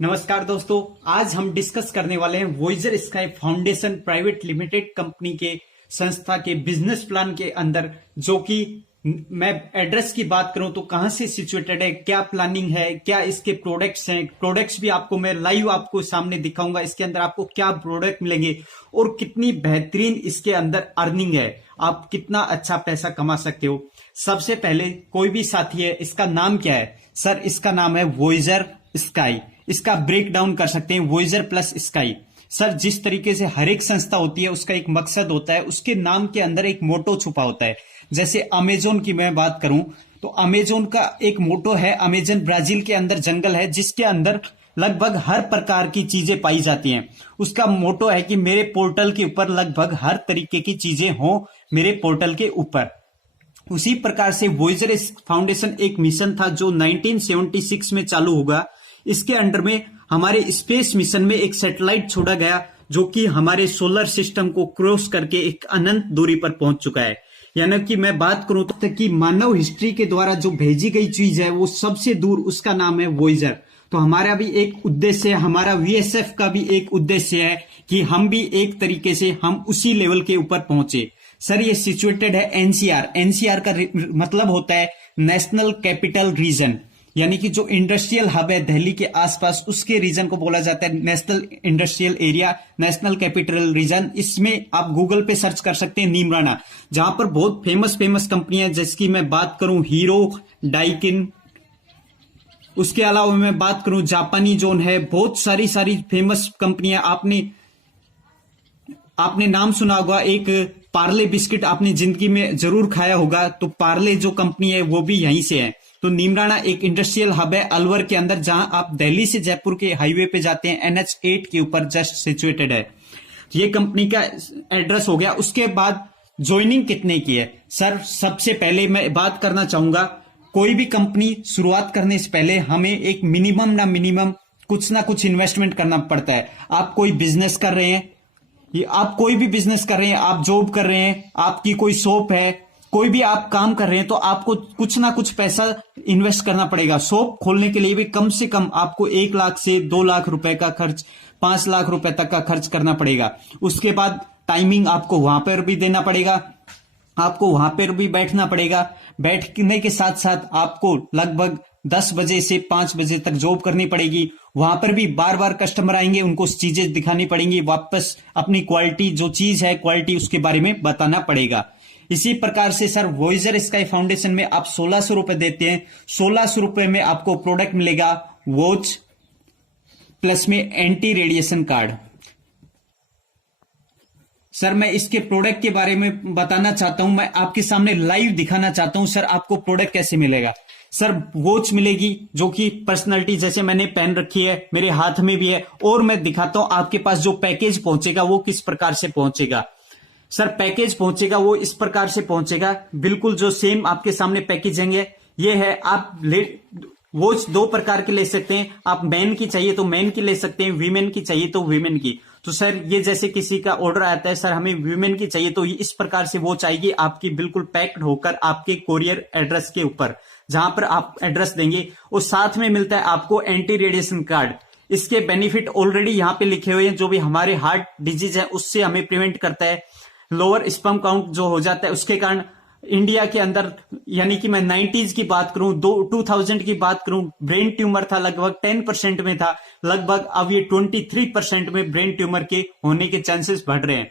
नमस्कार दोस्तों, आज हम डिस्कस करने वाले हैं Voyager sky foundation private limited company के संस्था के बिजनेस प्लान के अंदर, जो कि मैं एड्रेस की बात करूं तो कहां से सिचुएटेड है, क्या प्लानिंग है, क्या इसके प्रोडक्ट्स हैं। प्रोडक्ट्स भी आपको मैं लाइव आपको सामने दिखाऊंगा, इसके अंदर आपको क्या प्रोडक्ट मिलेंगे और कितनी बेहतरीन इसके अंदर अर्निंग है, आप कितना अच्छा पैसा कमा सकते हो। सबसे पहले कोई भी साथी है, इसका नाम क्या है? सर इसका नाम है वॉयजर स्काई। इसका ब्रेक डाउन कर सकते हैं वॉयजर प्लस स्काई। सर जिस तरीके से हर एक संस्था होती है उसका एक मकसद होता है, उसके नाम के अंदर एक मोटो छुपा होता है। जैसे अमेजोन की मैं बात करूं तो अमेजोन का एक मोटो है, अमेजन ब्राजील के अंदर जंगल है जिसके अंदर लगभग हर प्रकार की चीजें पाई जाती हैं। उसका मोटो है कि मेरे पोर्टल के ऊपर लगभग हर तरीके की चीजें हों मेरे पोर्टल के ऊपर। उसी प्रकार से वॉयजर फाउंडेशन एक मिशन था जो 1976 में चालू होगा। इसके अंडर में हमारे स्पेस मिशन में एक सैटेलाइट छोड़ा गया जो कि हमारे सोलर सिस्टम को क्रॉस करके एक अनंत दूरी पर पहुंच चुका है। यानी कि मैं बात करूं तो कि मानव हिस्ट्री के द्वारा जो भेजी गई चीज है वो सबसे दूर, उसका नाम है वॉयजर। तो हमारा भी एक उद्देश्य है, हमारा वीएसएफ का भी एक उद्देश्य है कि हम भी एक तरीके से हम उसी लेवल के ऊपर पहुंचे। सर ये सिचुएटेड है एनसीआर। एनसीआर का मतलब होता है नेशनल कैपिटल रीजन, यानी कि जो इंडस्ट्रियल हब है दिल्ली के आसपास उसके रीजन को बोला जाता है national industrial area, national capital region. इसमें आप गूगल पे सर्च कर सकते हैं नीमराना, जहां पर बहुत फेमस कंपनियां जिसकी मैं बात करूं हीरो, डाइकिन, उसके अलावा मैं बात करूं जापानी जोन है, बहुत सारी फेमस कंपनियां। आपने नाम सुना होगा, एक पार्ले बिस्किट आपने जिंदगी में जरूर खाया होगा, तो पार्ले जो कंपनी है वो भी यहीं से है। तो नीमराना एक इंडस्ट्रियल हब है अलवर के अंदर, जहां आप दिल्ली से जयपुर के हाईवे पे जाते हैं, NH8 के ऊपर जस्ट सिचुएटेड है। ये कंपनी का एड्रेस हो गया। उसके बाद ज्वाइनिंग कितने की है? सर सबसे पहले मैं बात करना चाहूंगा, कोई भी कंपनी शुरुआत करने से पहले हमें एक मिनिमम कुछ ना कुछ इन्वेस्टमेंट करना पड़ता है। आप कोई बिजनेस कर रहे हैं, आप कोई भी बिजनेस कर रहे हैं, आप जॉब कर रहे हैं, आपकी कोई शॉप है, कोई भी आप काम कर रहे हैं, तो आपको कुछ ना कुछ पैसा इन्वेस्ट करना पड़ेगा। शॉप खोलने के लिए भी कम से कम आपको 1 लाख से 2 लाख रुपए का खर्च, 5 लाख रुपए तक का खर्च करना पड़ेगा। उसके बाद टाइमिंग आपको वहां पर भी देना पड़ेगा, आपको वहां पर भी बैठना पड़ेगा। बैठने के साथ साथ आपको लगभग 10 बजे से 5 बजे तक जॉब करनी पड़ेगी। वहां पर भी बार बार कस्टमर आएंगे, उनको चीजें दिखानी पड़ेंगी, वापस अपनी क्वालिटी जो चीज है क्वालिटी उसके बारे में बताना पड़ेगा। इसी प्रकार से सर वॉयजर स्काई फाउंडेशन में आप 1600 रुपए देते हैं। 1600 रुपए में आपको प्रोडक्ट मिलेगा वॉच प्लस में एंटी रेडिएशन कार्ड। सर मैं इसके प्रोडक्ट के बारे में बताना चाहता हूं, मैं आपके सामने लाइव दिखाना चाहता हूं। सर आपको प्रोडक्ट कैसे मिलेगा? सर वॉच मिलेगी जो कि पर्सनालिटी जैसे मैंने पहन रखी है, मेरे हाथ में भी है, और मैं दिखाता हूं आपके पास जो पैकेज पहुंचेगा वो किस प्रकार से पहुंचेगा। सर पैकेज पहुंचेगा वो इस प्रकार से पहुंचेगा, बिल्कुल जो सेम आपके सामने पैकेजिंग है ये है। आप वॉच 2 प्रकार की ले सकते हैं, आप मैन की चाहिए तो मैन की ले सकते हैं, वीमेन की चाहिए तो वीमेन की। तो सर ये जैसे किसी का ऑर्डर आता है, सर हमें वीमेन की चाहिए, तो इस प्रकार से वॉच आएगी आपकी बिल्कुल पैक्ड होकर आपके कोरियर एड्रेस के ऊपर, जहां पर आप एड्रेस देंगे। और साथ में मिलता है आपको एंटी रेडिएशन कार्ड। इसके बेनिफिट ऑलरेडी यहाँ पे लिखे हुए हैं, जो भी हमारे हार्ट डिजीज है उससे हमें प्रिवेंट करता है। लोअर स्पर्म काउंट जो हो जाता है उसके कारण इंडिया के अंदर, यानी कि मैं 90s की बात करूं, 2000 की बात करूं, ब्रेन ट्यूमर था लगभग 10% में था, लगभग अब ये 23% में ब्रेन ट्यूमर के होने के चांसेस बढ़ रहे हैं।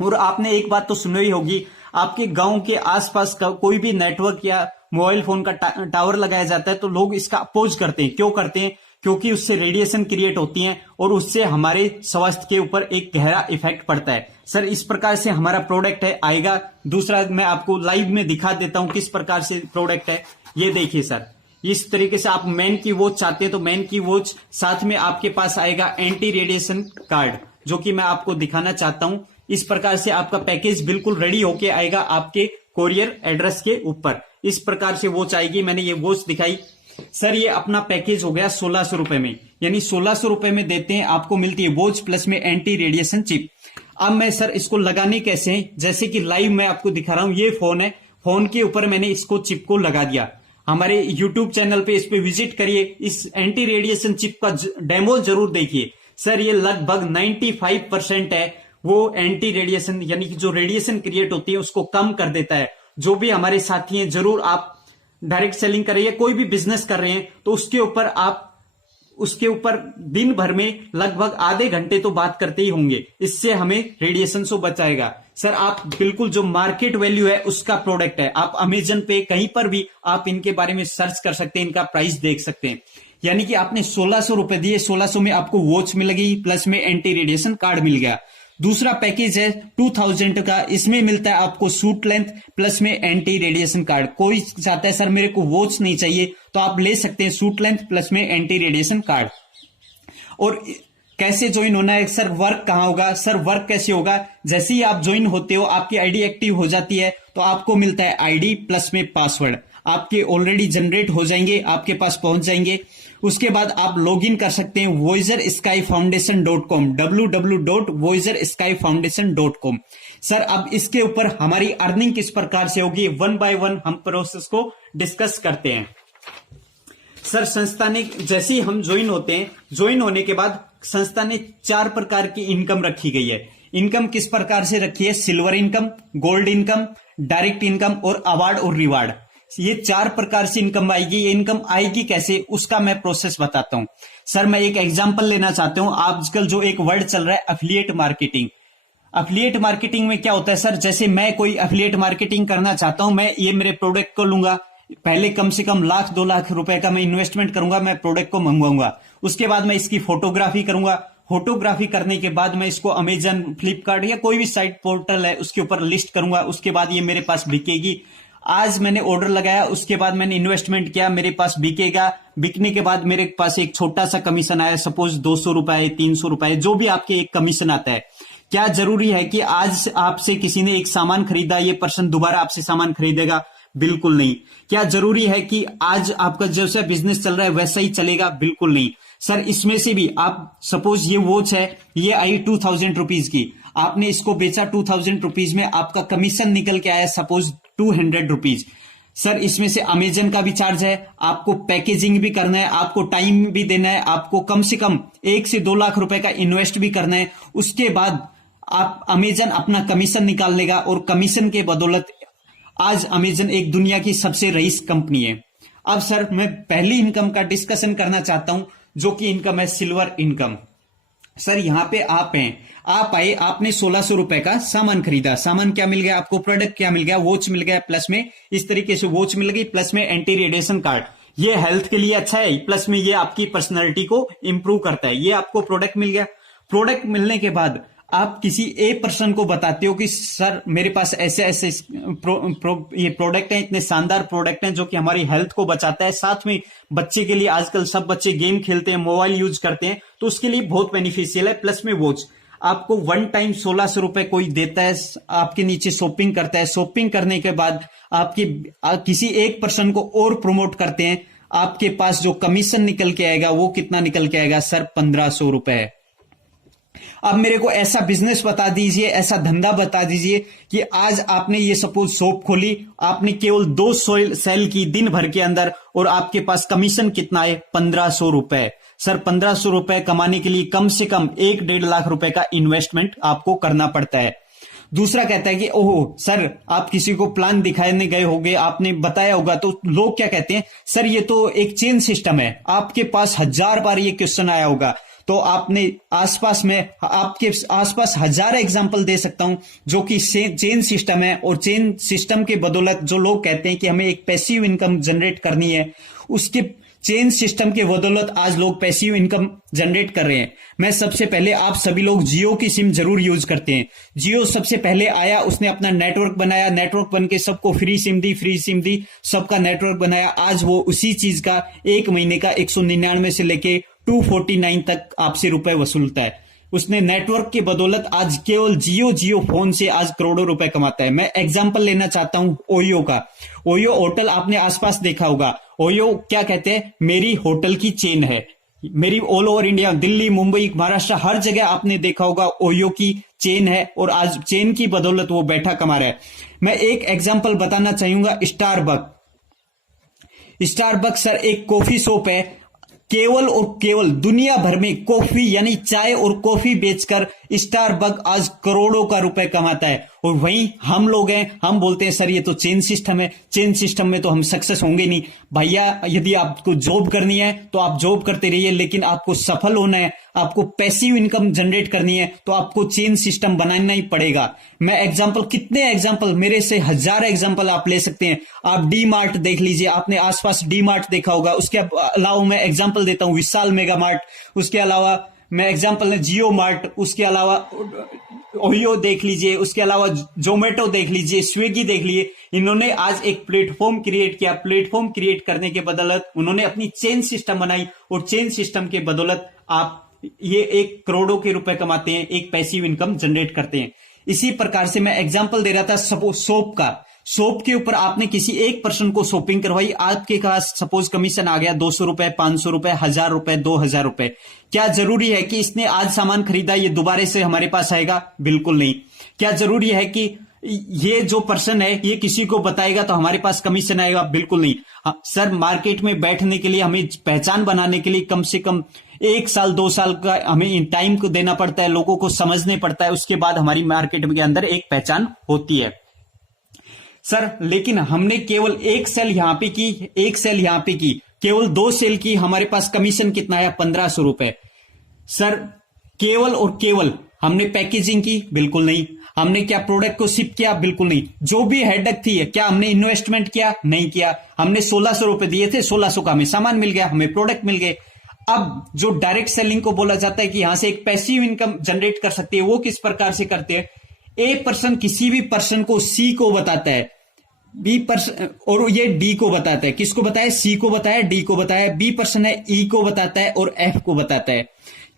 और आपने एक बात तो सुनी ही होगी, आपके गांव के आसपास का कोई भी नेटवर्क या मोबाइल फोन का टावर लगाया जाता है तो लोग इसका अपोज करते हैं। क्यों करते हैं? क्योंकि उससे रेडिएशन क्रिएट होती है और उससे हमारे स्वास्थ्य के ऊपर एक गहरा इफेक्ट पड़ता है। सर इस प्रकार से हमारा प्रोडक्ट है आएगा। दूसरा मैं आपको लाइव में दिखा देता हूं किस प्रकार से प्रोडक्ट है। ये देखिए सर, इस तरीके से आप मैन की वॉच चाहते हैं तो मैन की वॉच, साथ में आपके पास आएगा एंटी रेडिएशन कार्ड, जो कि मैं आपको दिखाना चाहता हूं। इस प्रकार से आपका पैकेज बिल्कुल रेडी होके आएगा आपके कोरियर एड्रेस के ऊपर। इस प्रकार से वॉच आएगी। मैंने ये वॉच दिखाई। सर ये अपना पैकेज हो गया 1600 रुपए में, यानी 1600 रुपए में देते हैं, आपको मिलती है वॉच प्लस में एंटी रेडिएशन चिप। अब मैं सर इसको लगाने कैसे हैं, जैसे कि लाइव मैं आपको दिखा रहा हूं। ये फोन है, फोन के ऊपर मैंने इसको चिप को लगा दिया। हमारे यूट्यूब चैनल पे इस पे विजिट करिए, इस एंटी रेडिएशन चिप का डेमो जरूर देखिए। सर ये लगभग 95% है, वो एंटी रेडिएशन यानी कि जो रेडिएशन क्रिएट होती है उसको कम कर देता है। जो भी हमारे साथी हैं, जरूर आप डायरेक्ट सेलिंग कर रही है, कोई भी बिजनेस कर रहे हैं तो उसके ऊपर दिन भर में लगभग आधे घंटे तो बात करते ही होंगे। इससे हमें रेडिएशन से बचाएगा। सर आप बिल्कुल जो मार्केट वैल्यू है उसका प्रोडक्ट है, आप अमेजन पे कहीं पर भी आप इनके बारे में सर्च कर सकते हैं, इनका प्राइस देख सकते हैं। यानी कि आपने 1600 रुपए दिए, 1600 में आपको वॉच मिल गई, प्लस में एंटी रेडिएशन कार्ड मिल गया। दूसरा पैकेज है 2000 का, इसमें मिलता है आपको सूट लेंथ प्लस में एंटी रेडिएशन कार्ड। कोई चाहता है सर मेरे को वॉच नहीं चाहिए, तो आप ले सकते हैं सूट लेंथ प्लस में एंटी रेडिएशन कार्ड। और कैसे ज्वाइन होना है सर, वर्क कहां होगा? सर वर्क कैसे होगा, जैसे ही आप ज्वाइन होते हो आपकी आईडी एक्टिव हो जाती है तो आपको मिलता है आईडी प्लस में पासवर्ड, आपके ऑलरेडी जनरेट हो जाएंगे, आपके पास पहुंच जाएंगे। उसके बाद आप लॉगिन कर सकते हैं voyagerskyfoundation.com, www.voyagerskyfoundation.com। सर अब इसके ऊपर हमारी अर्निंग किस प्रकार से होगी, वन बाय वन हम प्रोसेस को डिस्कस करते हैं। सर संस्था ने जैसे ही हम ज्वाइन होते हैं, ज्वाइन होने के बाद संस्था ने 4 प्रकार की इनकम रखी गई है। इनकम किस प्रकार से रखी है? Silver income, gold income, direct income और अवार्ड और रिवार्ड। ये 4 प्रकार से इनकम आएगी। ये इनकम आएगी कैसे, उसका मैं प्रोसेस बताता हूं। सर मैं एक एग्जांपल लेना चाहता हूं। आजकल जो एक वर्ड चल रहा है एफिलिएट मार्केटिंग। एफिलिएट मार्केटिंग में क्या होता है सर, जैसे मैं कोई एफिलिएट मार्केटिंग करना चाहता हूं, मैं ये मेरे प्रोडक्ट को लूंगा, पहले कम से कम 1,00,000-2 लाख रुपए का मैं इन्वेस्टमेंट करूंगा, मैं प्रोडक्ट को मंगवाऊंगा। उसके बाद मैं इसकी फोटोग्राफी करूंगा, फोटोग्राफी करने के बाद मैं इसको अमेजन, फ्लिपकार्ट या कोई भी साइट पोर्टल है उसके ऊपर लिस्ट करूंगा। उसके बाद ये मेरे पास बिकेगी। आज मैंने ऑर्डर लगाया, उसके बाद मैंने इन्वेस्टमेंट किया, मेरे पास बिकेगा। बिकने के बाद मेरे पास एक छोटा सा कमीशन आया, सपोज 200 रुपए, 300 रुपए, जो भी आपके एक कमीशन आता है। क्या जरूरी है कि आज आपसे किसी ने एक सामान खरीदा, ये पर्सन दोबारा आपसे सामान खरीदेगा? बिल्कुल नहीं। क्या जरूरी है कि आज आपका जैसा बिजनेस चल रहा है वैसा ही चलेगा? बिल्कुल नहीं। सर इसमें से भी आप सपोज ये वॉच है, ये आई 2000 रुपीज की, आपने इसको बेचा 2000 रुपीज में, आपका कमीशन निकल के आया सपोज 200 रुपीज। सर इसमें से अमेजन का भी चार्ज है, आपको पैकेजिंग भी करना है, आपको टाइम भी देना है, आपको कम से कम 1 से 2 लाख रुपए का इन्वेस्ट भी करना है। उसके बाद आप अमेजन अपना कमीशन निकाल लेगा और कमीशन के बदौलत आज अमेजन एक दुनिया की सबसे रईस कंपनी है। अब सर मैं पहली इनकम का डिस्कशन करना चाहता हूं, जो कि इनकम है सिल्वर इनकम। सर यहां पे आप हैं, आप आए, आपने 1600 रुपए का सामान खरीदा। सामान क्या मिल गया आपको? प्रोडक्ट क्या मिल गया? वॉच मिल गया, प्लस में इस तरीके से वॉच मिल गई, प्लस में एंटी रेडिएशन कार्ड। ये हेल्थ के लिए अच्छा है, प्लस में ये आपकी पर्सनैलिटी को इंप्रूव करता है। ये आपको प्रोडक्ट मिल गया। प्रोडक्ट मिलने के बाद आप किसी एक पर्सन को बताते हो कि सर मेरे पास ऐसे ऐसे ये प्रोडक्ट हैं, इतने शानदार प्रोडक्ट हैं जो कि हमारी हेल्थ को बचाता है। साथ में बच्चे के लिए, आजकल सब बच्चे गेम खेलते हैं, मोबाइल यूज करते हैं, तो उसके लिए बहुत बेनिफिशियल है। प्लस में वॉच आपको वन टाइम 1600 रुपए कोई देता है, आपके नीचे शॉपिंग करता है। शॉपिंग करने के बाद आपकी किसी एक पर्सन को और प्रमोट करते हैं, आपके पास जो कमीशन निकल के आएगा वो कितना निकल के आएगा सर? 1500 रुपए। अब मेरे को ऐसा बिजनेस बता दीजिए, ऐसा धंधा बता दीजिए कि आज आपने ये सपोज शॉप खोली, आपने केवल 2 सेल की दिन भर के अंदर, और आपके पास कमीशन कितना है? 1500 रुपए। सर 1500 रुपए कमाने के लिए कम से कम 1-1.5 लाख रुपए का इन्वेस्टमेंट आपको करना पड़ता है। दूसरा कहता है कि ओहो सर आप किसी को प्लान दिखाने गए होंगे, आपने बताया होगा, तो लोग क्या कहते हैं, सर ये तो एक चेन सिस्टम है। आपके पास 1000 बार ये क्वेश्चन आया होगा, तो आपने आसपास में, आपके आसपास 1000 एग्जाम्पल दे सकता हूं जो कि चेन सिस्टम है। और चेन सिस्टम के बदौलत जो लोग कहते हैं कि हमें एक पैसिव इनकम जनरेट करनी है, उसके चेन सिस्टम के बदौलत आज लोग पैसिव इनकम जनरेट कर रहे हैं। मैं सबसे पहले, आप सभी लोग जियो की सिम जरूर यूज करते हैं। जियो सबसे पहले आया, उसने अपना नेटवर्क बनाया, नेटवर्क बन के सबको फ्री सिम दी, सबका नेटवर्क बनाया। आज वो उसी चीज का 1 महीने का 199 से लेके 249 तक आपसे रुपए वसूलता है। उसने नेटवर्क के बदौलत आज केवल जियो फोन से आज करोड़ों रुपए कमाता है। मैं एग्जांपल लेना चाहता हूं ओयो का। ओयो होटल आपने आसपास देखा होगा। ओयो क्या कहते हैं, मेरी होटल की चेन है, मेरी all over India, Delhi, Mumbai, Maharashtra, हर जगह आपने देखा होगा ओयो की चेन है, और आज चेन की बदौलत वो बैठा कमा रहा है। मैं एक एग्जांपल बताना चाहूंगा, स्टारबक। स्टारबक्स सर एक कॉफी शॉप है, केवल और केवल दुनिया भर में कॉफी यानी चाय और कॉफी बेचकर स्टारबक्स आज करोड़ों का रुपए कमाता है। और वहीं हम लोग हैं, हम बोलते हैं सर ये तो चेन सिस्टम है, चेन सिस्टम में तो हम सक्सेस होंगे नहीं। भैया यदि आपको जॉब करनी है तो आप जॉब करते रहिए, लेकिन आपको सफल होना है, आपको पैसिव इनकम जनरेट करनी है तो आपको चेन सिस्टम बनाना ही पड़ेगा। मैं एग्जांपल, कितने एग्जांपल, मेरे से 1000 एग्जांपल आप ले सकते हैं। आप डी मार्ट देख लीजिए, आपने आसपास डी मार्ट देखा होगा। उसके अलावा मैं एग्जांपल देता हूं विशाल मेगा मार्ट, उसके अलावा मैं एग्जांपल जियो मार्ट, उसके अलावा ओहियो देख लीजिए, उसके अलावा जोमेटो देख लीजिए, स्विगी देख लीजिए। इन्होंने आज एक प्लेटफॉर्म क्रिएट किया, प्लेटफॉर्म क्रिएट करने के बदौलत उन्होंने अपनी चेन सिस्टम बनाई और चेन सिस्टम के बदौलत आप ये 1 करोड़ों के रुपए कमाते हैं, एक पैसिव इनकम जनरेट करते हैं। इसी प्रकार से मैं एग्जांपल दे रहा था सपोज सोप का। सोप के ऊपर आपने किसी एक पर्सन को शॉपिंग करवाई, आपके पास सपोज कमीशन आ गया 200 रुपए, 500 रुपए, 1000 रुपए, 2000 रुपए। क्या जरूरी है कि इसने आज सामान खरीदा ये दोबारा से हमारे पास आएगा? बिल्कुल नहीं। क्या जरूरी है कि ये जो पर्सन है ये किसी को बताएगा तो हमारे पास कमीशन आएगा? बिल्कुल नहीं। सर मार्केट में बैठने के लिए, हमें पहचान बनाने के लिए कम से कम 1 साल 2 साल का हमें टाइम को देना पड़ता है, लोगों को समझने पड़ता है, उसके बाद हमारी मार्केट के अंदर एक पहचान होती है। सर लेकिन हमने केवल 1 सेल यहां पे की, 1 सेल यहां पे की, केवल 2 सेल की, हमारे पास कमीशन कितना है? 1500 रुपए। सर केवल और केवल हमने पैकेजिंग की? बिल्कुल नहीं। हमने क्या प्रोडक्ट को शिप किया? बिल्कुल नहीं। जो भी हेडक थी, क्या हमने इन्वेस्टमेंट किया? नहीं किया। हमने 1600 रुपए दिए थे, 1600 का हमें सामान मिल गया, हमें प्रोडक्ट मिल गए। अब जो डायरेक्ट सेलिंग को बोला जाता है कि यहां से एक पैसिव इनकम जनरेट कर सकती है, वो किस प्रकार से करते हैं? ए पर्सन किसी भी पर्सन को सी को बताता है, बी पर्सन, और ये डी को बताता है। किसको बताया? सी को बताया, डी को बताया। बी पर्सन है, ई को बताता है और एफ को बताता है।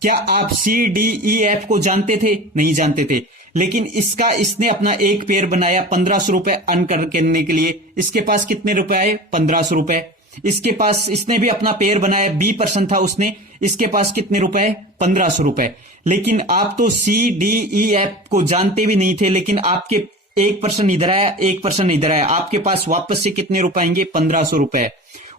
क्या आप सी डी ई एफ को जानते थे? नहीं जानते थे। लेकिन इसने अपना एक पेयर बनाया 1500 रुपए अर्न करने के लिए। इसके पास कितने रुपए आए? 1500 रुपए। इसके पास, इसने भी अपना पेयर बनाया, बी पर्सन था उसने, इसके पास कितने रुपए? 1500 रुपए। लेकिन आप तो सी डी ई एफ को जानते भी नहीं थे, लेकिन आपके एक पर्सन इधर आया, एक पर्सन इधर आया, आपके पास वापस से कितने रुपए आएंगे? 1500 रुपए।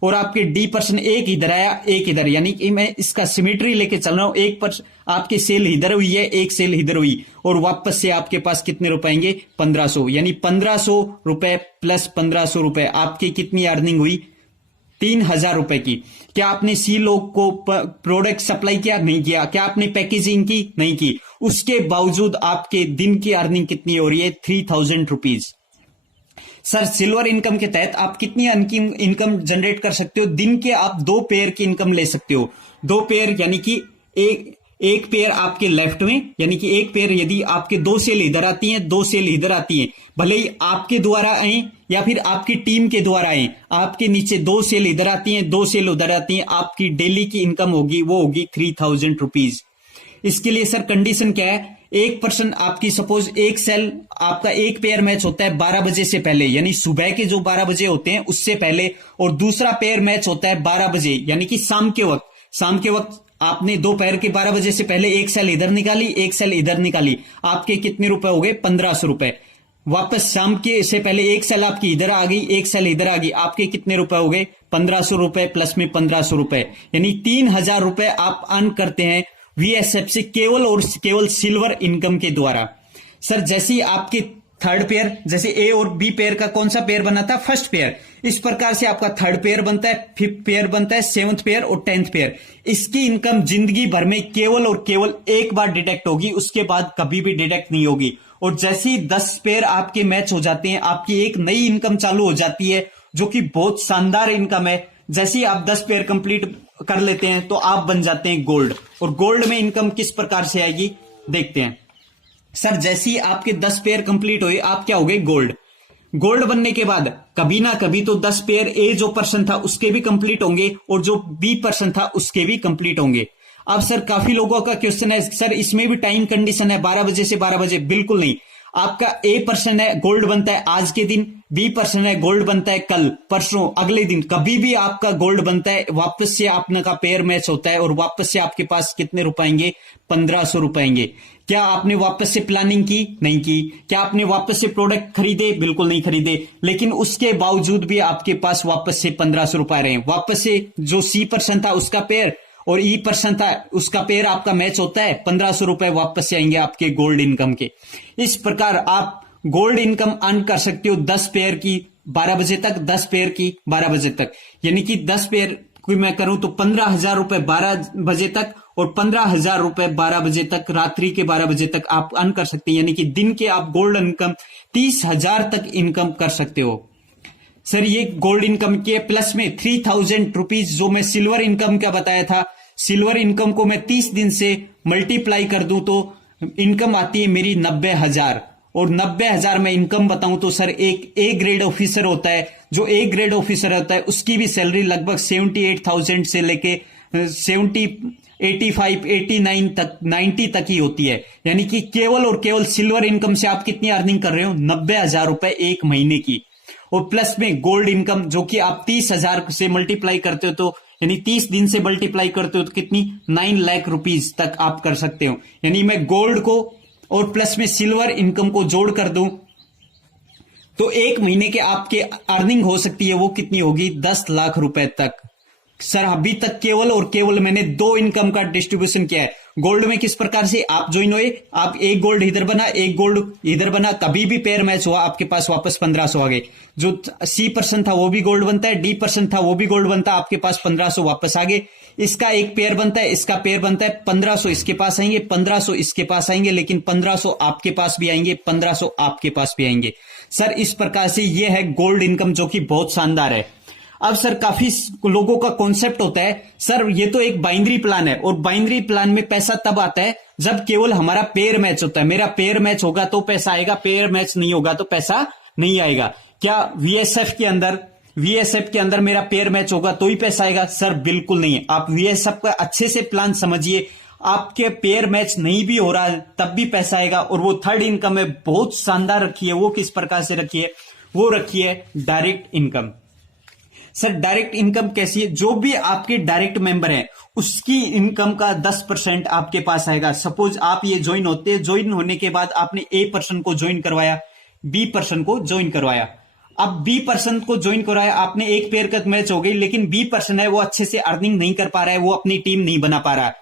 और आपके डी पर्सन एक इधर आया, एक इधर, यानी कि मैं इसका सिमेट्री लेके चल रहा हूं। एक पर्सन, आपकी सेल इधर हुई है, एक सेल इधर हुई, और वापस से आपके पास कितने रुपए आएंगे? 1500। यानी 1500 रुपए प्लस 1500 रुपए, आपकी कितनी अर्निंग हुई? 3000 रुपए की। क्या आपने सी लोग को प्रोडक्ट सप्लाई किया? नहीं किया। क्या आपने पैकेजिंग की? नहीं की। उसके बावजूद आपके दिन की अर्निंग कितनी हो रही है? 3000 रुपीज। सर सिल्वर इनकम के तहत आप कितनी इनकम जनरेट कर सकते हो? दिन के आप 2 पेयर की इनकम ले सकते हो। 2 पेयर यानी कि एक पेयर आपके लेफ्ट में, यानी कि एक पेयर यदि आपके 2 सेल इधर आती हैं, 2 सेल इधर आती हैं, भले ही आपके द्वारा आए या फिर आपकी टीम के द्वारा आए, आपके नीचे 2 सेल इधर आती हैं, 2 सेल उधर आती हैं, आपकी डेली की इनकम होगी, वो होगी 3000 रुपीज। इसके लिए सर कंडीशन क्या है? एक पर्सन आपकी, सपोज एक सेल आपका, एक पेयर मैच होता है 12 बजे से पहले, यानी सुबह के जो 12 बजे होते हैं उससे पहले, और दूसरा पेयर मैच होता है 12 बजे, यानी कि शाम के वक्त। शाम के वक्त आपने दोपहर के 12 बजे से पहले एक सेल इधर निकाली, एक सेल इधर निकाली, आपके कितने रुपए हो गए? 1500 रुपए। वापस शाम के से पहले एक सेल आपकी इधर आ गई, एक सेल इधर आ गई, आपके कितने रुपए हो गए? 1500 रुपए प्लस में 1500 रुपए, यानी 3000 रुपए आप अर्न करते हैं वीएसएफ से, केवल और केवल सिल्वर इनकम के द्वारा। सर जैसे ही आपके थर्ड पेयर, जैसे ए और बी पेयर का कौन सा पेयर बना था? First pair. इस प्रकार से आपका थर्ड पेयर बनता है, फिफ्थ पेयर बनता है, 7th पेयर और 10th पेयर। इसकी इनकम जिंदगी भर में केवल और केवल एक बार डिडक्ट होगी, उसके बाद कभी भी डिडक्ट नहीं होगी। और जैसे ही 10 पेयर आपके मैच हो जाते हैं, आपकी एक नई इनकम चालू हो जाती है, जो कि बहुत शानदार इनकम है। जैसे ही आप 10 पेयर कंप्लीट कर लेते हैं तो आप बन जाते हैं गोल्ड। और गोल्ड में इनकम किस प्रकार से आएगी देखते हैं। सर जैसे ही आपके 10 पेयर कंप्लीट हुए, आप क्या हो गए? गोल्ड। गोल्ड बनने के बाद कभी ना कभी तो 10 पेयर ए जो पर्सन था उसके भी कंप्लीट होंगे, और जो बी पर्सन था उसके भी कंप्लीट होंगे। अब सर काफी लोगों का क्वेश्चन है, सर इसमें भी टाइम कंडीशन है 12 बजे से 12 बजे? बिल्कुल नहीं। आपका ए पर्सन है, गोल्ड बनता है आज के दिन, B% है, गोल्ड बनता है कल, परसों, अगले दिन, कभी भी आपका गोल्ड बनता है, वापस से आपने का पेयर मैच होता है और वापस से आपके पास कितने रुपए आएंगे? 1500 रुपए आएंगे। क्या आपने वापस से प्लानिंग की? नहीं की। क्या आपने वापस से प्रोडक्ट खरीदे? बिल्कुल नहीं खरीदे। लेकिन उसके बावजूद भी आपके पास वापस से 1500 रुपए आ रहे हैं। वापस से जो C% था उसका पेयर और E% था उसका पेयर आपका मैच होता है, 1500 रुपए वापस से आएंगे आपके गोल्ड इनकम के। इस प्रकार आप गोल्ड इनकम अर्न कर सकते हो 10 पेयर की 12 बजे तक, 10 पेयर की 12 बजे तक, यानी कि 10 पेयर की मैं करूं तो 15,000 रुपए 12 बजे तक और 15,000 रुपए 12 बजे तक, रात्रि के 12 बजे तक आप अर्न कर सकते हैं। यानी कि दिन के आप गोल्ड इनकम 30,000 तक इनकम कर सकते हो। सर ये गोल्ड इनकम के प्लस में 3,000 रुपीज जो मैं सिल्वर इनकम का बताया था, सिल्वर इनकम को मैं 30 दिन से मल्टीप्लाई कर दूं तो इनकम आती है मेरी 90,000। और 90,000 में इनकम बताऊं तो सर एक ए ग्रेड ऑफिसर होता है, जो ए ग्रेड ऑफिसर होता है उसकी भी सैलरी लगभग 78,000 से लेके 70 85 89 तक 90 तक ही होती है। यानी कि केवल और केवल सिल्वर इनकम से आप कितनी अर्निंग कर रहे हो? 90,000 रुपए एक महीने की। और प्लस में गोल्ड इनकम जो कि आप 30,000 से मल्टीप्लाई करते हो तो यानी 30 दिन से मल्टीप्लाई करते हो तो कितनी? 9 लाख रुपीज तक आप कर सकते हो। यानी मैं गोल्ड को और प्लस में सिल्वर इनकम को जोड़ कर दूं तो एक महीने के आपके अर्निंग हो सकती है वो कितनी होगी? 10 लाख रुपए तक। सर अभी तक केवल और केवल मैंने 2 इनकम का डिस्ट्रीब्यूशन किया है। गोल्ड में किस प्रकार से आप ज्वाइन हुए, आप एक गोल्ड इधर बना, एक गोल्ड इधर बना, कभी भी पेयर मैच हुआ आपके पास वापस 1500 आ गए। जो C% था वो भी गोल्ड बनता है, D% था वो भी गोल्ड बनता है, आपके पास 1500 वापस आ गए। इसका एक पेयर बनता है, इसका पेयर बनता है, 1500 इसके पास आएंगे, 1500 इसके पास आएंगे, लेकिन 1500 आपके पास भी आएंगे, 1500 आपके पास भी आएंगे। सर इस प्रकार से ये है गोल्ड इनकम जो कि बहुत शानदार है। अब सर काफी लोगों का कॉन्सेप्ट होता है सर ये तो एक बाइनरी प्लान है और बाइनरी प्लान में पैसा तब आता है जब केवल हमारा पेयर मैच होता है। मेरा पेयर मैच होगा तो पैसा आएगा, पेयर मैच नहीं होगा तो पैसा नहीं आएगा। क्या VSF के अंदर मेरा पेयर मैच होगा तो ही पैसा आएगा? सर बिल्कुल नहीं है। आप VSF का अच्छे से प्लान समझिए, आपके पेयर मैच नहीं भी हो रहा है तब भी पैसा आएगा। और वो थर्ड इनकम है बहुत शानदार रखी है। वो किस प्रकार से रखी है? वो रखी है direct income. Sir direct income कैसी है? जो भी आपके डायरेक्ट मेंबर हैं उसकी इनकम का 10% आपके पास आएगा। सपोज आप ये ज्वाइन होते हैं, ज्वाइन होने के बाद आपने A% को ज्वाइन करवाया, B% को ज्वाइन करवाया। अब B% को ज्वाइन करवाया आपने, एक पेयर का मैच हो गई, लेकिन B% है वो अच्छे से अर्निंग नहीं कर पा रहा है, वो अपनी टीम नहीं बना पा रहा है।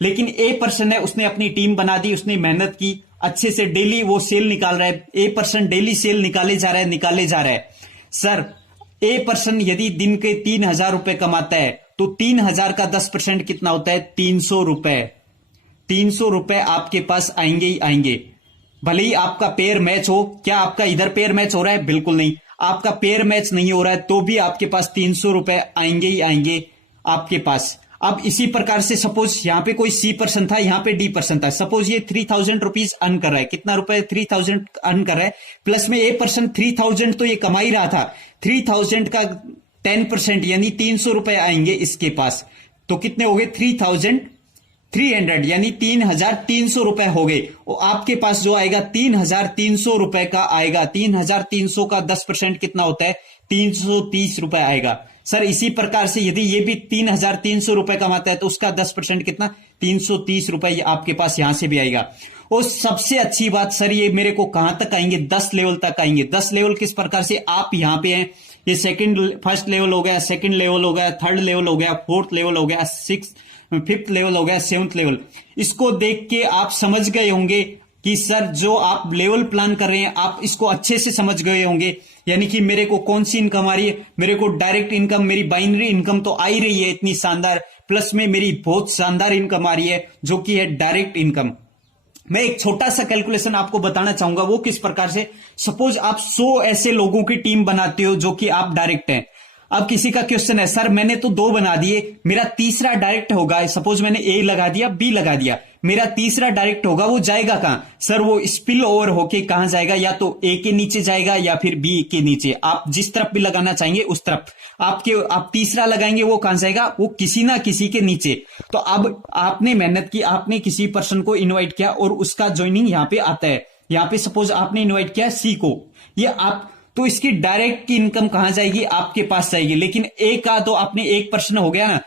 लेकिन A% है उसने अपनी टीम बना दी, उसने मेहनत की, अच्छे से डेली वो सेल निकाल रहा है। A% डेली सेल निकाले जा रहा है। सर A% यदि दिन के 3,000 रुपए कमाता है तो 3,000 का 10% कितना होता है? 300 रुपए। 300 रुपए आपके पास आएंगे ही आएंगे, भले ही आपका पेयर मैच हो। क्या आपका इधर पेयर मैच हो रहा है? बिल्कुल नहीं। आपका पेयर मैच नहीं हो रहा है तो भी आपके पास 300 रुपए आएंगे ही आएंगे आपके पास। अब इसी प्रकार से सपोज यहां पे कोई C% था, यहां पे D% था। सपोज ये 3,000 रुपीज अर्न कर रहा है। कितना रुपए? 3,000 अर्न कर रहा है। प्लस में A% 3,000 तो ये कमा ही रहा था, 3,000 का 10% यानी 300 रुपए आएंगे इसके पास। तो कितने हो गए? 3,300 यानी 3,300 रुपए हो गए। और आपके पास जो आएगा 3,300 रुपए का आएगा। 3,300 का 10% कितना होता है? 330 रुपए आएगा। सर इसी प्रकार से यदि ये भी 3,300 रुपए कमाता है तो उसका 10% कितना? 330 रुपए आपके पास यहां से भी आएगा। और सबसे अच्छी बात सर ये मेरे को कहां तक आएंगे? 10 लेवल तक आएंगे। 10 लेवल किस प्रकार से? आप यहां पे हैं, ये फर्स्ट लेवल हो गया, सेकंड लेवल हो गया, थर्ड लेवल हो गया, फोर्थ लेवल हो गया, फिफ्थ लेवल हो गया, सेवंथ लेवल। इसको देख के आप समझ गए होंगे कि सर जो आप लेवल प्लान कर रहे हैं आप इसको अच्छे से समझ गए होंगे। यानी कि मेरे को कौन सी इनकम आ रही है? मेरे को डायरेक्ट इनकम, मेरी बाइनरी इनकम तो आ ही रही है इतनी शानदार, प्लस में मेरी बहुत शानदार इनकम आ रही है जो कि है डायरेक्ट इनकम। मैं एक छोटा सा कैलकुलेशन आपको बताना चाहूंगा। वो किस प्रकार से? सपोज आप 100 ऐसे लोगों की टीम बनाते हो जो कि आप डायरेक्ट हैं। अब किसी का क्वेश्चन है सर मैंने तो 2 बना दिए, मेरा तीसरा डायरेक्ट होगा। सपोज मैंने A लगा दिया, B लगा दिया, मेरा तीसरा डायरेक्ट होगा, वो जाएगा कहां? सर वो स्पिल ओवर होके कहां जाएगा? या तो A के नीचे जाएगा या फिर B के नीचे। आप जिस तरफ भी लगाना चाहेंगे उस तरफ। आप तीसरा लगाएंगे वो कहां जाएगा? वो किसी ना किसी के नीचे। तो अब आपने मेहनत की, आपने किसी पर्सन को इन्वाइट किया और उसका ज्वाइनिंग यहां पे आता है। यहां पे सपोज आपने इन्वाइट किया C को, ये आप तो इसकी डायरेक्ट की इनकम कहां जाएगी, आपके पास जाएगी। लेकिन ए का तो आपने एक पर्सन हो गया ना,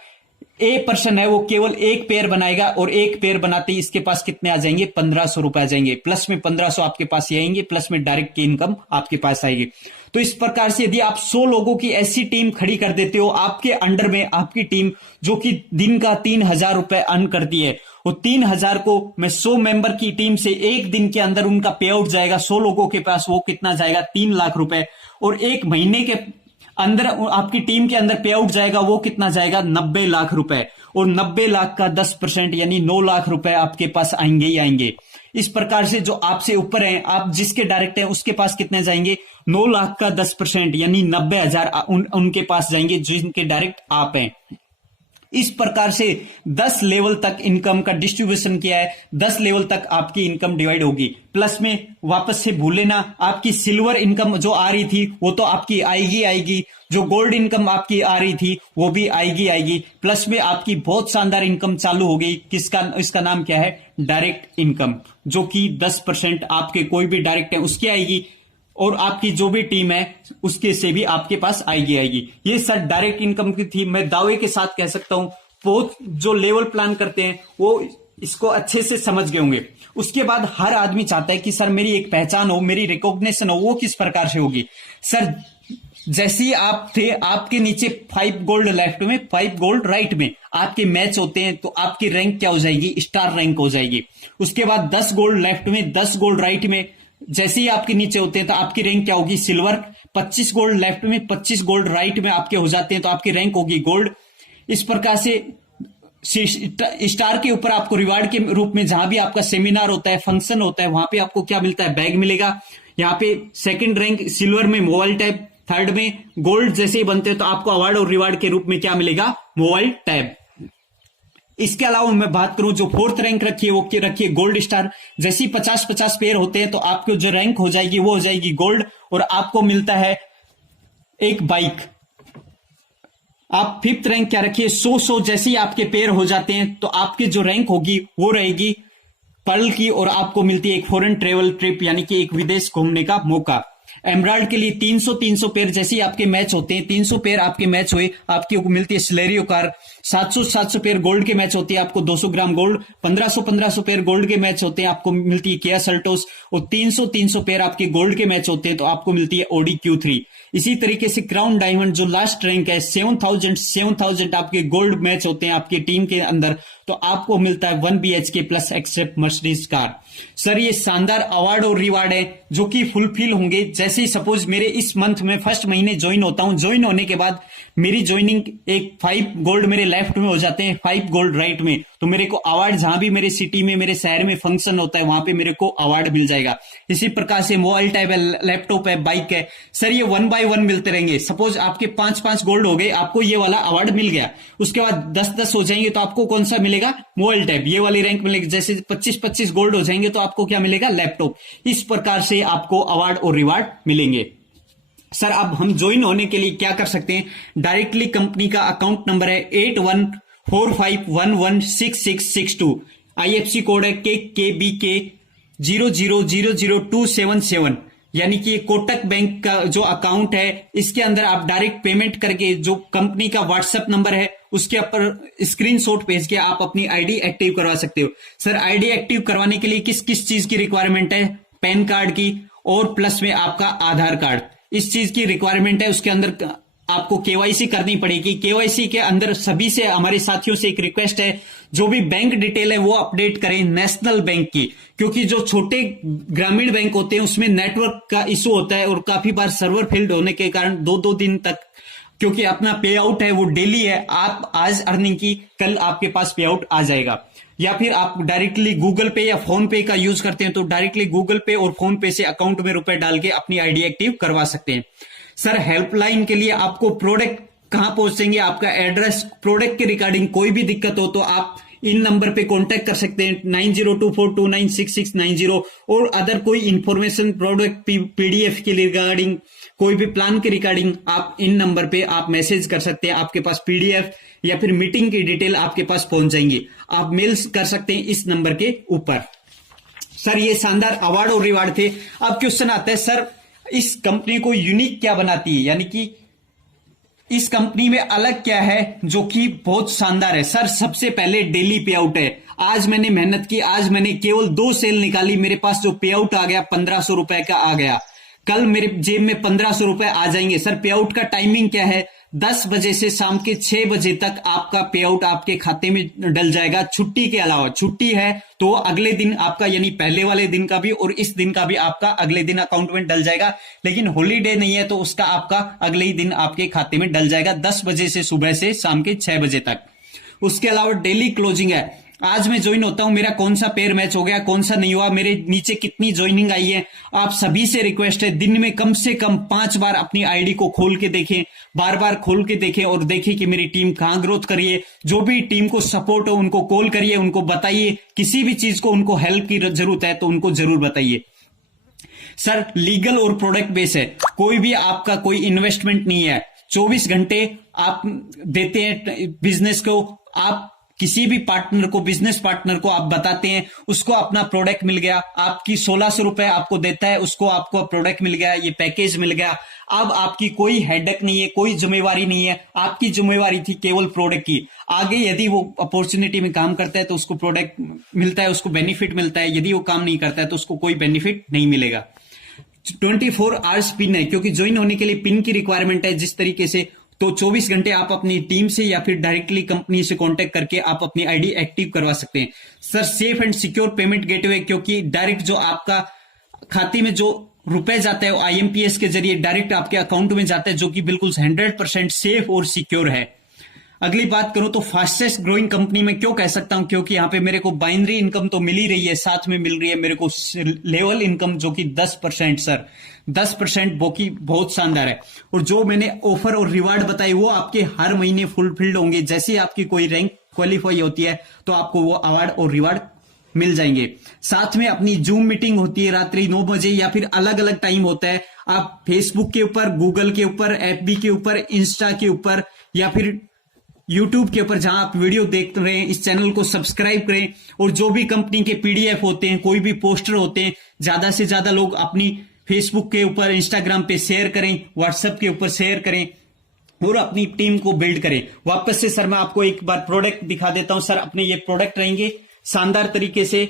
ए पर्सन है वो केवल एक पेयर बनाएगा और एक पेयर बनाते ही इसके पास कितने आ जाएंगे, 1500 रुपए आ जाएंगे, प्लस में 1500 आपके पास ये आएंगे, प्लस में डायरेक्ट की इनकम आपके पास आएगी। तो इस प्रकार से यदि आप 100 लोगों की ऐसी टीम खड़ी कर देते हो आपके अंडर में, आपकी टीम जो कि दिन का 3000 रुपए अर्न करती है, वो 3000 को मैं 100 मेंबर की टीम से एक दिन के अंदर उनका पे आउट जाएगा 100 लोगों के पास, वो कितना जाएगा, 3 लाख रुपए। और एक महीने के अंदर आपकी टीम के अंदर पे आउट जाएगा, वो कितना जाएगा, 90 लाख रुपए। और 90 लाख का 10% यानी 9 लाख रुपए आपके पास आएंगे ही आएंगे। इस प्रकार से जो आपसे ऊपर हैं, आप जिसके डायरेक्ट हैं उसके पास कितने जाएंगे, 9 लाख का 10% यानी 90,000 उनके पास जाएंगे जिनके डायरेक्ट आप हैं। इस प्रकार से 10 लेवल तक इनकम का डिस्ट्रीब्यूशन किया है, 10 लेवल तक आपकी इनकम डिवाइड होगी। प्लस में वापस से भूल लेना, आपकी सिल्वर इनकम जो आ रही थी वो तो आपकी आएगी, जो गोल्ड इनकम आपकी आ रही थी वो भी आएगी। प्लस में आपकी बहुत शानदार इनकम चालू हो गई, इसका नाम क्या है, डायरेक्ट इनकम, जो कि 10% आपके कोई भी डायरेक्ट है उसकी आएगी और आपकी जो भी टीम है उसके से भी आपके पास आएगी। ये सर डायरेक्ट इनकम की थी। मैं दावे के साथ कह सकता हूं बहुत जो लेवल प्लान करते हैं वो इसको अच्छे से समझ गए होंगे। उसके बाद हर आदमी चाहता है कि सर मेरी एक पहचान हो, मेरी रिकॉग्निशन हो, वो किस प्रकार से होगी। सर जैसे ही आप थे, आपके नीचे 5 गोल्ड लेफ्ट में 5 गोल्ड राइट में आपके मैच होते हैं, तो आपकी रैंक क्या हो जाएगी, स्टार रैंक हो जाएगी। उसके बाद 10 गोल्ड लेफ्ट में 10 गोल्ड राइट में जैसे ही आपके नीचे होते हैं तो आपकी रैंक क्या होगी, सिल्वर। 25 गोल्ड लेफ्ट में 25 गोल्ड राइट में आपके हो जाते हैं तो आपकी रैंक होगी गोल्ड। इस प्रकार से स्टार के ऊपर आपको रिवार्ड के रूप में जहां भी आपका सेमिनार होता है, फंक्शन होता है, वहां पे आपको क्या मिलता है, बैग मिलेगा। यहाँ पे सेकंड रैंक सिल्वर में मोबाइल टैब, थर्ड में गोल्ड जैसे ही बनते हैं तो आपको अवार्ड और रिवार्ड के रूप में क्या मिलेगा, मोबाइल टैब। इसके अलावा मैं बात करूं जो 4th रैंक रखी है वो रखिए गोल्ड स्टार। जैसे ही 50-50 पेयर होते हैं तो आपको जो रैंक हो जाएगी वो हो जाएगी गोल्ड और आपको मिलता है एक बाइक। आप 5th रैंक क्या रखिए, 100 जैसे ही आपके पेयर हो जाते हैं तो आपकी जो रैंक होगी वो रहेगी पर्ल की और आपको मिलती है एक फॉरेन ट्रेवल ट्रिप यानी कि एक विदेश घूमने का मौका। एमराल्ड के लिए 300 पेयर जैसे ही आपके मैच होते हैं, 300 पेयर आपके मैच हुए आपकी मिलती है सिलेरियो कार। 700 पेयर गोल्ड के मैच होती है आपको 200 ग्राम गोल्ड। 1500 पेयर गोल्ड के मैच होते हैं आपको मिलती है किया सेल्टोस। और 300 पेयर आपके गोल्ड के मैच होते हैं तो आपको मिलती है ऑडी Q3। इसी तरीके से क्राउन डायमंड जो लास्ट रैंक है 7000 आपके गोल्ड मैच होते हैं आपकी टीम के अंदर तो आपको मिलता है 1 BHK plus except Mercedes car. Sir ये शानदार अवार्ड और रिवार्ड है जो कि फुलफिल होंगे जैसे ही सपोज मेरे इस मंथ में फर्स्ट महीने ज्वाइन होता हूं, ज्वाइन होने के बाद मेरी ज्वाइनिंग एक 5 गोल्ड मेरे लेफ्ट में हो जाते हैं, 5 गोल्ड राइट में, तो मेरे को अवार्ड जहां भी मेरे सिटी में मेरे शहर में फंक्शन होता है वहां पे मेरे को अवार्ड मिल जाएगा। इसी प्रकार से मोबाइल टैब है, लैपटॉप है, बाइक है, सर ये 1 by 1 मिलते रहेंगे। सपोज आपके 5 गोल्ड हो गए, आपको ये वाला अवार्ड मिल गया, उसके बाद 10 हो जाएंगे तो आपको कौन सा मिलेगा, मोबाइल टैब, ये वाली रैंक मिलेगी। जैसे 25 गोल्ड हो जाएंगे तो आपको क्या मिलेगा, लैपटॉप। इस प्रकार से आपको अवार्ड और रिवार्ड मिलेंगे। सर अब हम ज्वाइन होने के लिए क्या कर सकते हैं, डायरेक्टली कंपनी का अकाउंट नंबर है 8145116662, IFSC कोड है KKBK 0000277, यानी कि कोटक बैंक का जो अकाउंट है इसके अंदर आप डायरेक्ट पेमेंट करके जो कंपनी का व्हाट्सएप नंबर है उसके ऊपर स्क्रीनशॉट भेज के आप अपनी आईडी एक्टिव करवा सकते हो। सर आईडी एक्टिव करवाने के लिए किस किस चीज की रिक्वायरमेंट है, पैन कार्ड की और प्लस में आपका आधार कार्ड, इस चीज की रिक्वायरमेंट है। उसके अंदर आपको केवाईसी करनी पड़ेगी। केवाईसी के अंदर सभी से हमारे साथियों से एक रिक्वेस्ट है, जो भी बैंक डिटेल है वो अपडेट करें नेशनल बैंक की, क्योंकि जो छोटे ग्रामीण बैंक होते हैं उसमें नेटवर्क का इशू होता है और काफी बार सर्वर फेल्ड होने के कारण 2-2 दिन तक, क्योंकि अपना पे आउट है वो डेली है, आप आज अर्निंग की कल आपके पास पे आउट आ जाएगा। या फिर आप डायरेक्टली गूगल पे या फोन पे का यूज करते हैं तो डायरेक्टली गूगल पे और फोन पे से अकाउंट में रुपए डाल के अपनी आईडी एक्टिव करवा सकते हैं। सर हेल्पलाइन के लिए आपको प्रोडक्ट कहां पहुंचेंगे, आपका एड्रेस, प्रोडक्ट के रिगार्डिंग कोई भी दिक्कत हो तो आप इन नंबर पे कांटेक्ट कर सकते हैं 9024296690, और अदर कोई इंफॉर्मेशन प्रोडक्ट पीडीएफ के रिगार्डिंग, कोई भी प्लान के रिगार्डिंग आप इन नंबर पे आप मैसेज कर सकते हैं। आपके पास पीडीएफ या फिर मीटिंग की डिटेल आपके पास पहुंच जाएंगी, आप मेल कर सकते हैं इस नंबर के ऊपर। सर ये शानदार अवार्ड और रिवार्ड थे। अब क्वेश्चन आता है, सर इस कंपनी को यूनिक क्या बनाती है, यानी कि इस कंपनी में अलग क्या है जो कि बहुत शानदार है। सर सबसे पहले डेली पे आउट है। आज मैंने मेहनत की, आज मैंने केवल 2 सेल निकाली, मेरे पास जो पे आउट आ गया 1500 रुपए का आ गया। कल मेरे जेब में 1500 रुपए आ जाएंगे। सर पे आउट का टाइमिंग क्या है, 10 बजे से शाम के 6 बजे तक आपका पे आउट आपके खाते में डल जाएगा। छुट्टी के अलावा, छुट्टी है तो अगले दिन आपका, यानी पहले वाले दिन का भी और इस दिन का भी आपका अगले दिन अकाउंट में डल जाएगा। लेकिन हॉलीडे नहीं है तो उसका आपका अगले ही दिन आपके खाते में डल जाएगा, 10 बजे से सुबह से शाम के 6 बजे तक। उसके अलावा डेली क्लोजिंग है। आज मैं ज्वाइन होता हूं, मेरा कौन सा पेयर मैच हो गया, कौन सा नहीं हुआ, मेरे नीचे कितनी ज्वाइनिंग आई है। आप सभी से रिक्वेस्ट है, दिन में कम से कम 5 बार अपनी आईडी को खोल के देखें, बार बार खोल के देखें और देखें कि मेरी टीम कहां ग्रोथ करिए। जो भी टीम को सपोर्ट हो उनको कॉल करिए, उनको बताइए, किसी भी चीज को उनको हेल्प की जरूरत है तो उनको जरूर बताइए। सर लीगल और प्रोडक्ट बेस है, कोई भी आपका कोई इन्वेस्टमेंट नहीं है। 24 घंटे आप देते हैं बिजनेस को। आप किसी भी पार्टनर को, बिजनेस पार्टनर को आप बताते हैं, उसको अपना प्रोडक्ट मिल गया, आपकी 1600 रुपए आपको देता है, उसको आपको प्रोडक्ट मिल गया, ये पैकेज मिल गया। अब आपकी कोई हेडेक नहीं है, कोई जिम्मेवारी नहीं है। आपकी जिम्मेवारी थी केवल प्रोडक्ट की। आगे यदि वो अपॉर्चुनिटी में काम करता है तो उसको प्रोडक्ट मिलता है, उसको बेनिफिट मिलता है। यदि वो काम नहीं करता है तो उसको कोई बेनिफिट नहीं मिलेगा। 24 आवर्स पिन है, क्योंकि ज्वाइन होने के लिए पिन की रिक्वायरमेंट है जिस तरीके से। तो 24 घंटे आप अपनी टीम से या फिर डायरेक्टली कंपनी से कांटेक्ट करके आप अपनी आईडी एक्टिव करवा सकते हैं। Sir safe and secure payment gateway, क्योंकि डायरेक्ट जो आपका खाते में जो रुपए जाता है वो आईएमपीएस के जरिए डायरेक्ट आपके अकाउंट में जाता है, जो कि बिल्कुल 100% सेफ और सिक्योर है। अगली बात करूं तो फास्टेस्ट ग्रोइंग कंपनी में क्यों कह सकता हूं, क्योंकि यहां पे मेरे को बाइनरी इनकम तो मिल ही रही है, साथ में मिल रही है मेरे को लेवल इनकम जो कि 10%। सर 10% वो की बहुत शानदार है। और जो मैंने ऑफर और रिवार्ड बताई वो आपके हर महीने फुलफिल्ड होंगे। जैसे ही आपकी कोई रैंक क्वालिफाई होती है तो आपको वो अवार्ड और रिवार्ड मिल जाएंगे। साथ में अपनी जूम मीटिंग होती है रात्रि 9 बजे या फिर अलग अलग टाइम होता है। आप फेसबुक के ऊपर, गूगल के ऊपर, एफबी के ऊपर, इंस्टा के ऊपर या फिर यूट्यूब के ऊपर जहां आप वीडियो देख रहे हैं, इस चैनल को सब्सक्राइब करें। और जो भी कंपनी के पीडीएफ होते हैं, कोई भी पोस्टर होते हैं, ज्यादा से ज्यादा लोग अपनी फेसबुक के ऊपर, इंस्टाग्राम पे शेयर करें, व्हाट्सएप के ऊपर शेयर करें और अपनी टीम को बिल्ड करें। वापस से सर मैं आपको एक बार प्रोडक्ट दिखा देता हूं। सर अपने ये प्रोडक्ट रहेंगे शानदार तरीके से,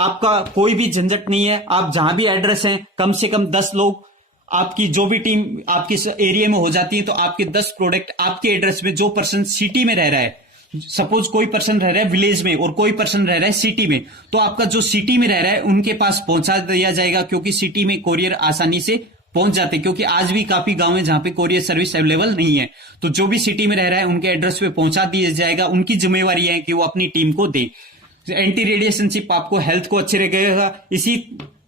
आपका कोई भी झंझट नहीं है। आप जहां भी एड्रेस है, कम से कम 10 लोग, आपकी जो भी टीम आपकी एरिया में हो जाती है तो आपके 10 प्रोडक्ट आपके एड्रेस में, जो पर्सन सिटी में रह रहा है, सपोज कोई पर्सन रह रहा है विलेज में और कोई पर्सन रह रहा है सिटी में, तो आपका जो सिटी में रह रहा है उनके पास पहुंचा दिया जाएगा, क्योंकि सिटी में कोरियर आसानी से पहुंच जाते हैं। क्योंकि आज भी काफी गांव है जहां पे कोरियर सर्विस अवेलेबल नहीं है, तो जो भी सिटी में रह रहा है उनके एड्रेस पे पहुंचा दिया जाएगा। उनकी जिम्मेवारी है कि वो अपनी टीम को दे। एंटी रेडिएशन चिप आपको हेल्थ को अच्छे रहेगा। इसी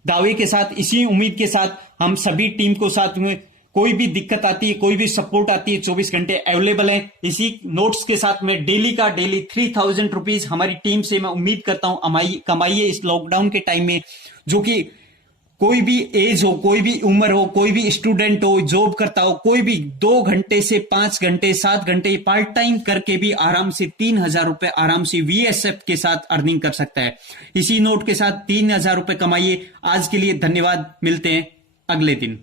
दावे के साथ, इसी उम्मीद के साथ हम सभी टीम को साथ में, कोई भी दिक्कत आती है, कोई भी सपोर्ट आती है, 24 घंटे अवेलेबल है। इसी नोट्स के साथ में डेली का डेली 3000 रुपीज हमारी टीम से मैं उम्मीद करता हूं कमाइए इस लॉकडाउन के टाइम में। जो कि कोई भी एज हो, कोई भी उम्र हो, कोई भी स्टूडेंट हो, जॉब करता हो, कोई भी 2 घंटे से 5 घंटे 7 घंटे पार्ट टाइम करके भी आराम से 3000 रुपए आराम से वीएसएफ के साथ अर्निंग कर सकता है। इसी नोट के साथ 3000 रुपए कमाइए। आज के लिए धन्यवाद, मिलते हैं अगले दिन।